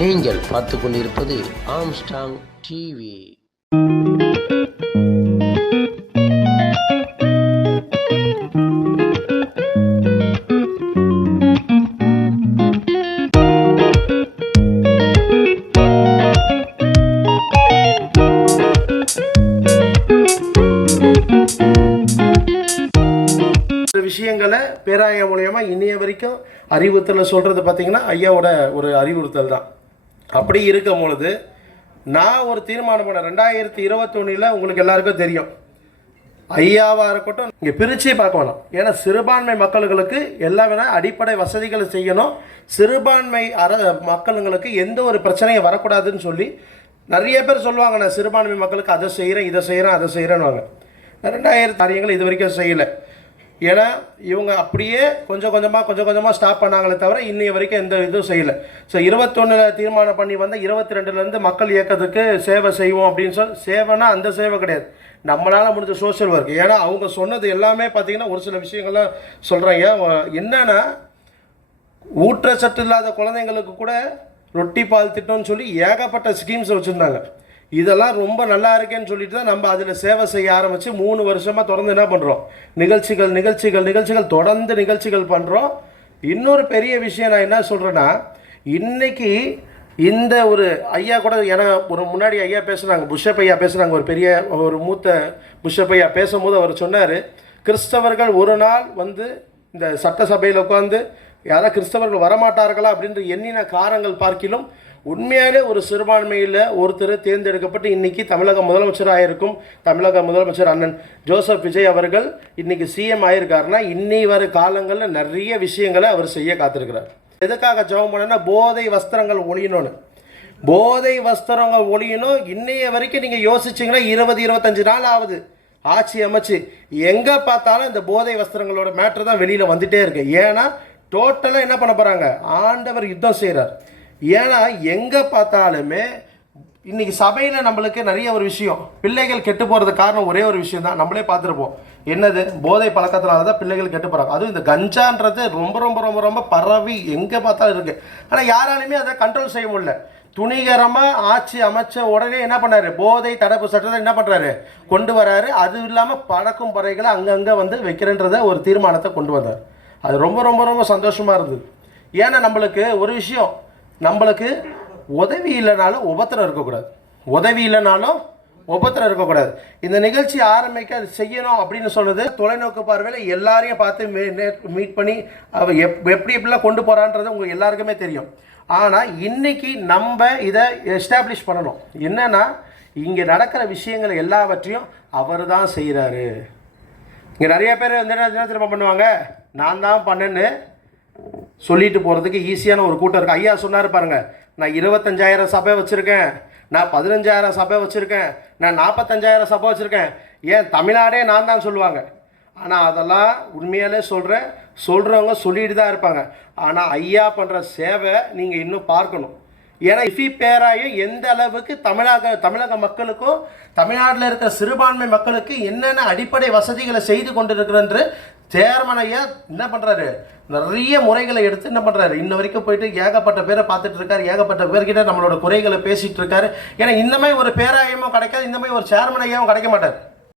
நீங்கள் பார்த்து கொண்டிருப்பது ஆம்ஸ்டாங் டிவி. விஷயங்களை பேராய மூலயமா இன்னைய வரைக்கும் அறிவுறுத்தல் சொல்கிறது பார்த்திங்கன்னா ஐயாவோட ஒரு அறிவுறுத்தல் தான். அப்படி இருக்கும் பொழுது நான் ஒரு தீர்மானம் பண்ணேன் 2021. உங்களுக்கு எல்லாருக்கும் தெரியும், ஐயாவாக இருக்கட்டும் இங்கே பிரிச்சே பார்க்க வேணாம். ஏன்னா சிறுபான்மை மக்களுக்கு எல்லா வேணா அடிப்படை வசதிகளை செய்யணும், சிறுபான்மை மக்களுங்களுக்கு எந்த ஒரு பிரச்சனையும் வரக்கூடாதுன்னு சொல்லி நிறைய பேர் சொல்லுவாங்க. நான் சிறுபான்மை மக்களுக்கு அதை செய்கிறேன் இதை செய்கிறேன் அதை செய்கிறேன்னு. 2000 காரியங்கள் இது வரைக்கும் செய்யலை. ஏன்னா இவங்க அப்படியே கொஞ்சம் கொஞ்சமாக ஸ்டாப் பண்ணாங்களே தவிர இன்னைய வரைக்கும் எந்த இதுவும் செய்யலை. ஸோ 21 தீர்மானம் பண்ணி வந்தால் 22 மக்கள் இயக்கத்துக்கு சேவை செய்வோம் அப்படின்னு சொல்லி, சேவைனா அந்த சேவை கிடையாது, நம்மளால் முடிஞ்ச சோஷியல் ஒர்க். ஏன்னா அவங்க சொன்னது எல்லாமே பார்த்திங்கன்னா ஒரு சில விஷயங்கள்லாம் சொல்கிறாங்க. என்னென்னா ஊட்டச்சத்து இல்லாத குழந்தைங்களுக்கு கூட ரொட்டி பால் திட்டம்னு சொல்லி ஏகப்பட்ட ஸ்கீம்ஸ் வச்சுருந்தாங்க. இதெல்லாம் ரொம்ப நல்லா இருக்கேன்னு சொல்லிட்டு தான் நம்ம அதில் சேவை செய்ய ஆரம்பித்து 3 வருஷமாக தொடர்ந்து என்ன பண்ணுறோம், நிகழ்ச்சிகள் தொடர்ந்து நிகழ்ச்சிகள் பண்ணுறோம். இன்னொரு பெரிய விஷயம் நான் என்ன சொல்கிறேன்னா, இன்றைக்கி இந்த ஒரு ஐயா கூட ஒரு முன்னாடி ஐயா பேசுகிறாங்க, புஷ்ஷப் ஐயா பேசுகிறாங்க, ஒரு மூத்த புஷ்ஷப் ஐயா பேசும்போது அவர் சொன்னார், கிறிஸ்தவர்கள் ஒரு நாள் வந்து இந்த சட்டசபையில் உட்காந்து யாராவது கிறிஸ்தவர்கள் வரமாட்டார்களா அப்படின்ற எண்ணின காரணங்கள் பார்க்கிலும் உண்மையாலே ஒரு சிறுபான்மையில் ஒருத்தர் தேர்ந்தெடுக்கப்பட்டு இன்றைக்கி தமிழக முதலமைச்சராக இருக்கும் தமிழக முதலமைச்சர் அண்ணன் ஜோசப் விஜய் அவர்கள் இன்றைக்கி சிஎம் ஆகியிருக்காருன்னா இன்னி வர காலங்களில் நிறைய விஷயங்களை அவர் செய்ய காத்திருக்கிறார். எதுக்காக ஜெபம் பண்ணேன்னா போதை வஸ்திரங்கள் ஒழியணும்னு. போதை வஸ்திரங்கள் ஒழியணும். இன்னைய வரைக்கும் நீங்கள் யோசிச்சிங்கன்னா 20-25 நாள் ஆகுது ஆட்சி அமைச்சு, எங்கே பார்த்தாலும் இந்த போதை வஸ்திரங்களோட மேட்ரு தான் வெளியில் வந்துகிட்டே இருக்கு. ஏன்னா டோட்டலாக என்ன பண்ண போகிறாங்க, ஆண்டவர் யுத்தம் செய்கிறார். ஏன்னா எங்கே பார்த்தாலுமே இன்றைக்கி சபையில் நம்மளுக்கு நிறைய ஒரு விஷயம், பிள்ளைகள் கெட்டு போகிறதுக்கு காரணம் ஒரே ஒரு விஷயம் தான், நம்மளே பார்த்துருப்போம். என்னது, போதை பழக்கத்தினால தான் பிள்ளைகள் கெட்டு போகிறாங்க. அதுவும் இந்த கஞ்சான்றது ரொம்ப ரொம்ப ரொம்ப ரொம்ப பரவி எங்கே பார்த்தாலும் இருக்குது. ஆனால் யாராலுமே அதை கண்ட்ரோல் செய்ய முடியல. துணிகரமாக ஆட்சி அமைச்ச உடனே என்ன பண்ணார், போதை தடுப்பு சட்டத்தை என்ன பண்ணுறாரு, கொண்டு வராரு. அது இல்லாமல் பழக்கும் பறைகளை அங்கங்கே வந்து வைக்கிறன்றத ஒரு தீர்மானத்தை கொண்டு வந்தார். அது ரொம்ப ரொம்ப ரொம்ப சந்தோஷமாக இருந்தது. ஏன்னா நம்மளுக்கு ஒரு விஷயம், நம்மளுக்கு உதவி இல்லைனாலும் உபத்திரம் இருக்கக்கூடாது. இந்த நிகழ்ச்சி ஆரம்பிக்க அது செய்யணும் அப்படின்னு சொன்னது தொலைநோக்கு பார்வையில் எல்லாரையும் பார்த்து மீட் பண்ணி அவ எப்படிலாம் கொண்டு போகிறான்றது உங்களுக்கு எல்லாருக்குமே தெரியும். ஆனால் இன்றைக்கி நம்ம இதை எஸ்டாப்ளிஷ் பண்ணணும். என்னென்னா இங்கே நடக்கிற விஷயங்கள் எல்லாவற்றையும் அவர் தான் செய்கிறாரு. இங்கே நிறைய பேர் என்ன திரும்ப பண்ணுவாங்க, நான் தான் பண்ணேன்னு சொல்லிட்டு போகிறதுக்கு ஈஸியான ஒரு கூட்டம் இருக்குது. ஐயா சொன்னார் பாருங்கள், நான் 25,000 சபை வச்சுருக்கேன், நான் 15,000 சபை வச்சுருக்கேன், நான் 45,000 சபை வச்சுருக்கேன், ஏன் தமிழ்நாடே நான் தான் சொல்லுவாங்க. ஆனால் அதெல்லாம் உண்மையாலே சொல்கிறவங்க சொல்லிட்டு தான் இருப்பாங்க. ஆனால் ஐயா பண்ணுற சேவை நீங்கள் இன்னும் பார்க்கணும். ஏன்னா பேராயம் எந்த அளவுக்கு தமிழக மக்களுக்கும் தமிழ்நாட்டில் இருக்கிற சிறுபான்மை மக்களுக்கு என்னென்ன அடிப்படை வசதிகளை செய்து கொண்டிருக்கிறன்று சேர்மன் ஐயா என்ன பண்ணுறாரு, நிறைய முறைகளை எடுத்து என்ன பண்ணுறாரு, இன்ன வரைக்கும் போயிட்டு ஏகப்பட்ட பேரை பார்த்துட்டு இருக்காரு, ஏகப்பட்ட பேர்கிட்ட நம்மளோட குறைகளை பேசிகிட்டு இருக்காரு. ஏன்னா இந்த மாதிரி ஒரு பேராயமும் கிடைக்காது, இந்த மாதிரி ஒரு சேர்மன் ஐயாவும் கிடைக்க மாட்டார்.